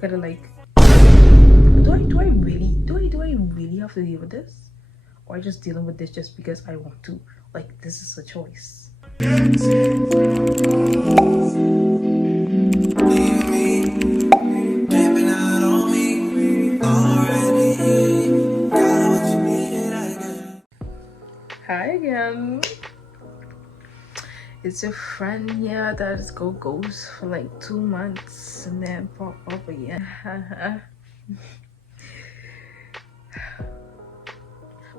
Gotta like, do I really have to deal with this, or I just dealing with this just because I want to? Like, this is a choice. Hi again. It's a friend here that is goes for like 2 months and then pop up again.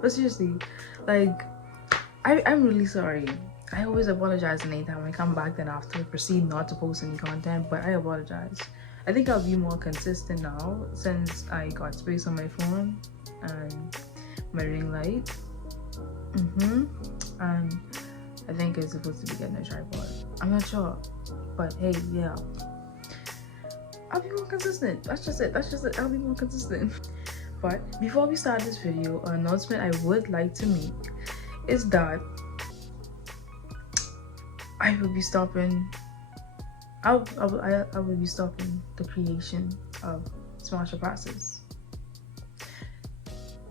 But seriously, like, I'm really sorry. I always apologize anytime I come back, then after proceed not to post any content, but I apologize. I think I'll be more consistent now since I got space on my phone and my ring light. And I think it's supposed to be getting a tripod. I'm not sure, but hey, yeah. I'll be more consistent. That's just it. I'll be more consistent. But before we start this video, an announcement I would like to make is that I will be stopping. I will be stopping the creation of Smash Passes.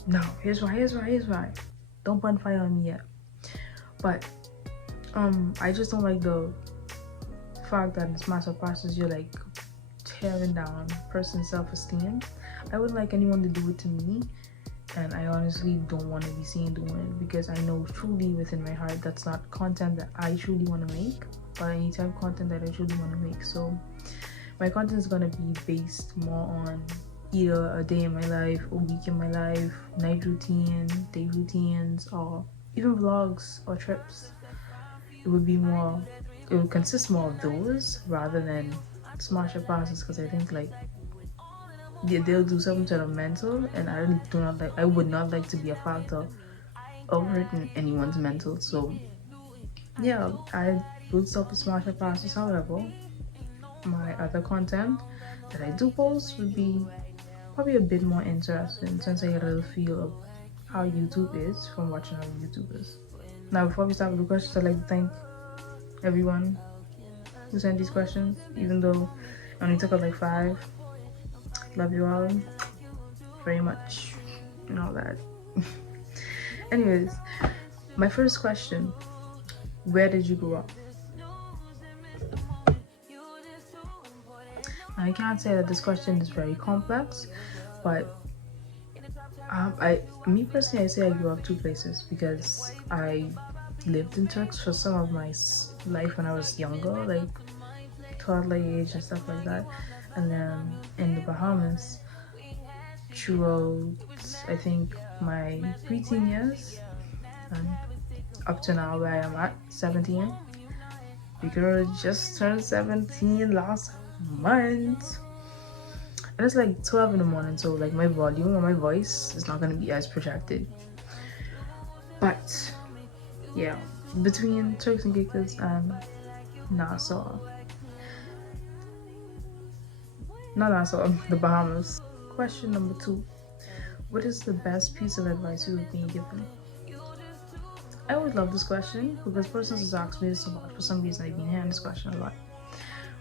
Now, here's why. Don't burn fire on me yet. But I just don't like the fact that in Smash Passes you're like tearing down person's self-esteem. I wouldn't like anyone to do it to me, and I honestly don't want to be seen doing it because I know truly within my heart that's not content that I truly want to make, or any type of content that I truly want to make. So my content is going to be based more on either a day in my life, a week in my life, night routine, day routines, or even vlogs or trips. It would consist more of those rather than Smash Your Passes, because I think like they'll do something to the mental, and I would not like to be a factor of hurting anyone's mental. So yeah, I will stop with Smash Your Passes. However, my other content that I do post would be probably a bit more interesting since I get a little feel of how YouTube is from watching other YouTubers. Now, before we start with the questions, I'd like to thank everyone who sent these questions, even though I only took up like 5. Love you all very much and all that. Anyways, my first question: where did you grow up? Now, I can't say that this question is very complex, but me personally, I say I grew up 2 places because I lived in Turks for some of my life when I was younger, like toddler age and stuff like that, and then in the Bahamas throughout I think my preteen years and up to now where I am at 17. The girl just turned 17 last month, and it's like 12 in the morning, so like my volume or my voice is not going to be as projected. But yeah, between Turks and Caicos and Nassau, not Nassau, the Bahamas. Question number 2: what is the best piece of advice you have been given? I always love this question because persons has asked me this a lot. For some reason, I've been hearing this question a lot.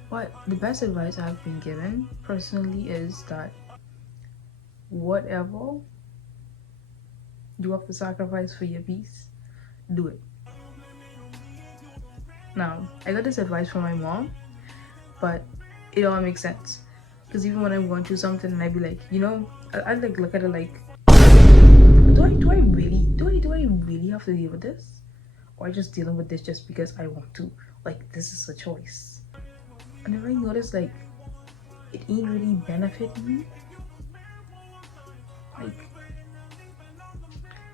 But the best advice I've been given personally is that whatever you have to sacrifice for your peace, do it. Now, I got this advice from my mom, but it all makes sense. Because even when I'm going through something and I'd be like, I like look at it like, do I really have to deal with this? Or I just dealing with this just because I want to? Like, this is a choice. And then I noticed like it ain't really benefiting me. Like,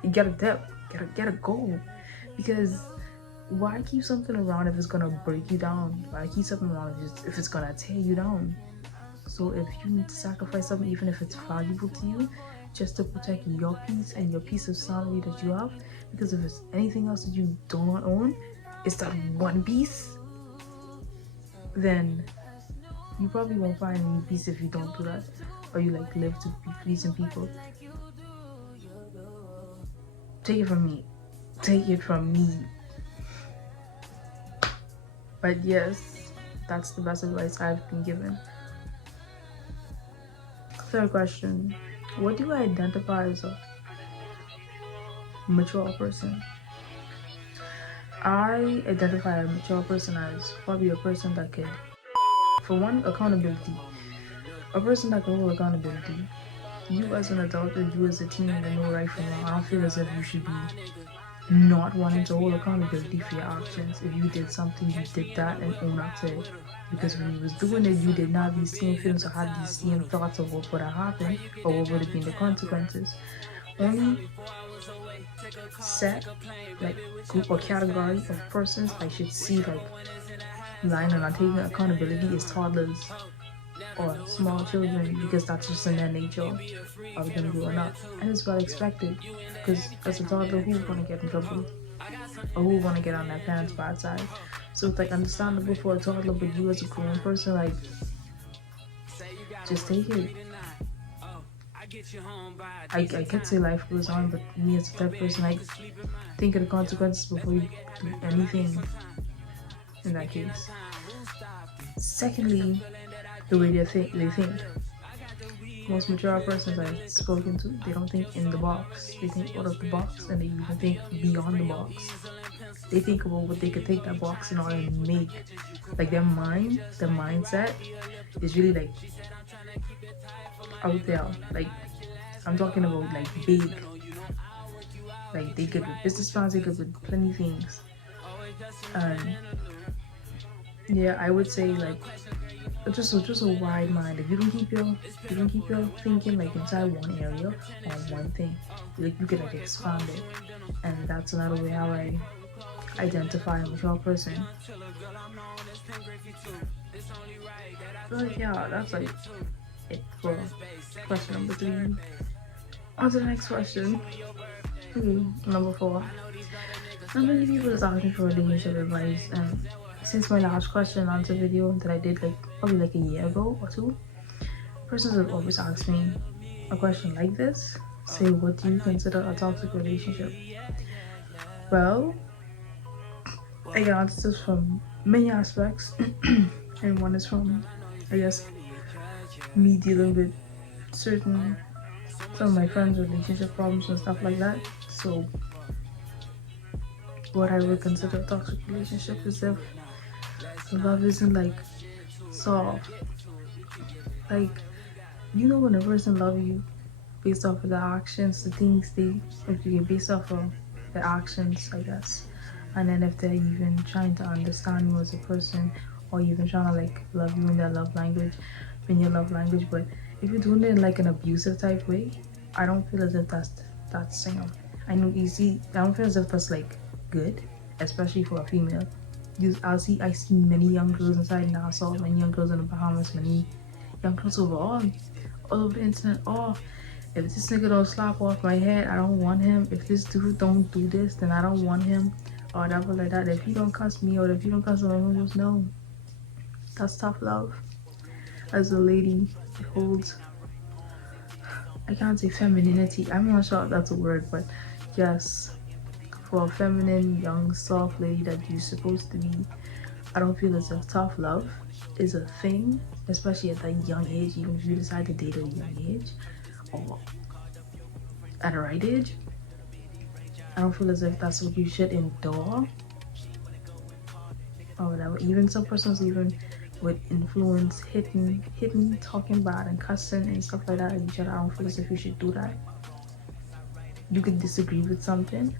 you gotta dip, gotta go. Because why keep something around if it's gonna break you down? Why keep something around if it's gonna tear you down? So if you need to sacrifice something, even if it's valuable to you, just to protect your peace and your piece of sanity that you have, because if it's anything else that you do not own, it's that one piece, then you probably won't find any peace if you don't do that, or you like live to be pleasing people. Take it from me. But yes, that's the best advice I've been given. Third question: what do you identify as a mature person? I identify a mature person as probably a person that can, for one, accountability. A person that can hold accountability. You as an adult or you as a teen that know right from wrong, I don't feel as if you should be not wanting to hold accountability for your actions. If you did something, you did that and own up to it. Because when you was doing it, you did not have these same feelings or have these same thoughts of what would have happened or what would have been the consequences. Only set like group or category of persons I should see like lying and not taking accountability is toddlers or small children, because that's just in their nature of them growing up, and it's well expected. Because as a toddler, who want to get in trouble or who want to get on their parents' bad side? So it's like understandable for a toddler, but you as a grown person, like, just take it. I could say life goes on, but me as a type person, like, think of the consequences before you do anything in that case. Secondly, the way they think. Most mature persons I've spoken to, they don't think in the box. They think out of the box, and they even think beyond the box. They think about what they could take that box in order and make. Like their mindset is really like out there. Like I'm talking about like big. Like they good with business plans, they good with plenty things. And yeah, I would say like just a wide mind. If you don't keep your thinking like inside one area on one thing, like you could like expand it. And that's another way how I identify a mature person. But yeah, that's like it for question number 3. On to the next question. Number 4. Not many people is asking for relationship advice, and since my last question answer video that I did like probably like a year ago or 2, persons have always asked me a question like this. Say, what do you consider a toxic relationship? Well, I get answers from many aspects, and one is from, I guess, me dealing with some of my friends' relationship problems and stuff like that. So, what I would consider a toxic relationship is if love isn't like soft. Like, you know, when a person loves you based off of the actions, the things they, if you based off of the actions, I guess. And then if they're even trying to understand you as a person, or even trying to like love you in their love language, in your love language, but if you're doing it in like an abusive type way, I don't feel as if that's single. I know you see, I don't feel as if that's like good, especially for a female. I see many young girls inside Nassau, many young girls in the Bahamas, many young girls overall, all over the internet. Oh, if this nigga don't slap off my head, I don't want him. If this dude don't do this, then I don't want him, or whatever like that. If you don't cuss me, or if you don't cuss someone else, no, that's tough love. As a lady, it holds, I can't say femininity. I'm not sure if that's a word, but yes, for a feminine, young, soft lady that you're supposed to be, I don't feel as if tough love is a thing, especially at that young age, even if you decide to date at a young age or at a right age. I don't feel as if that's what you should endure or whatever. Even some persons even with influence, hitting, talking bad and cussing and stuff like that at each other, I don't feel as if you should do that. You could disagree with something,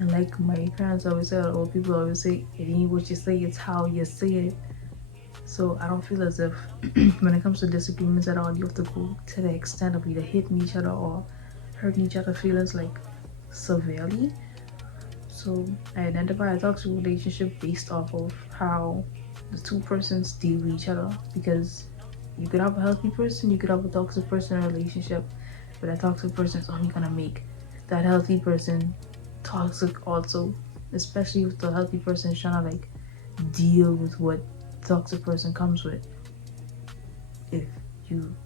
and like my parents always say, or people always say, it ain't what you say, it's how you say it. So I don't feel as if when it comes to disagreements at all, you have to go to the extent of either hitting each other or hurting each other's feelings like severely. So I identify a toxic relationship based off of how the two persons deal with each other, because you could have a healthy person, you could have a toxic person in a relationship, but that toxic person is only gonna make that healthy person toxic also, especially if the healthy person is trying to like deal with what the toxic person comes with. If you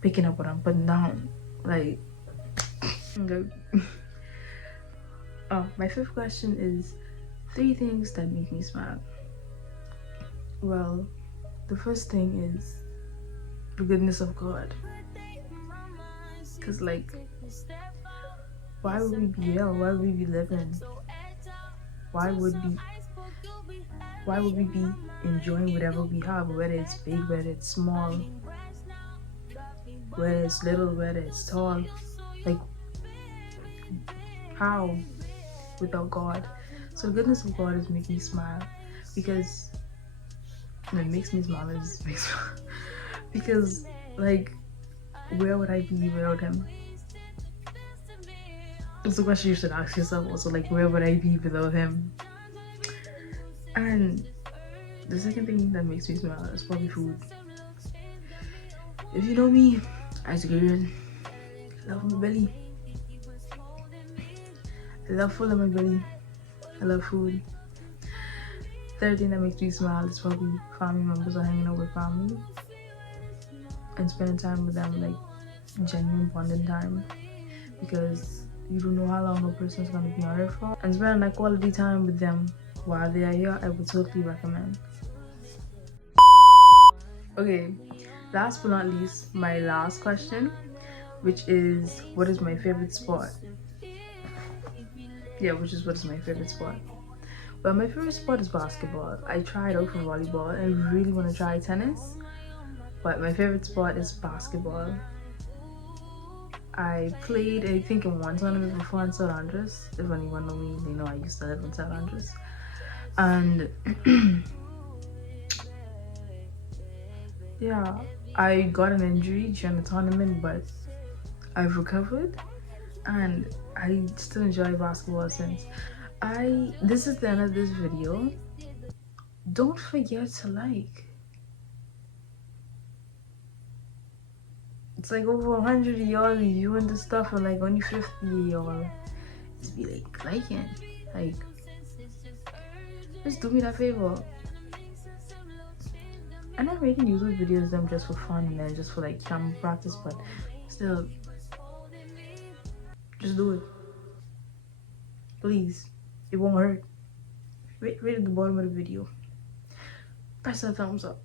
picking up what I'm putting down, like okay. Oh, my 5th question is 3 things that make me smile. Well, the first thing is the goodness of God. Cause like, why would we be here? Why would we be living? Why would be why would we be enjoying whatever we have, whether it's big, whether it's small, whether it's little, whether it's tall? Like, how without God? So the goodness of God is making me smile, because it makes me smile. It just makes me because like, where would I be without him? It's a question you should ask yourself also, like, where would I be without him? And the second thing that makes me smile is probably food. If you know me, as a girl, I love my belly. I love food in my belly. I love food. Third thing that makes me smile is probably family members or hanging out with family and spending time with them, like genuine bonding time, because you don't know how long a person's gonna be on earth for. And spending that quality time with them while they are here, I would totally recommend. Okay, last but not least, my last question, which is, what is my favorite sport? Yeah, which is, what is my favorite sport? Well, my favorite sport is basketball. I tried out for volleyball and really want to try tennis, but my favorite sport is basketball. I played, I think, in one tournament before in St. Andrews. If anyone know me, they know I used to live in St. Andrews. And yeah, I got an injury during the tournament, but I've recovered and I still enjoy basketball since. This is the end of this video. Don't forget to like. It's like over 100 of y'all reviewing the stuff and like only 50 of y'all just be like liking. Like, just do me that favor. I'm not making YouTube videos them just for fun and then just for like camera practice, but still, just do it. Please. It won't hurt. Right at the bottom of the video. Press that thumbs up.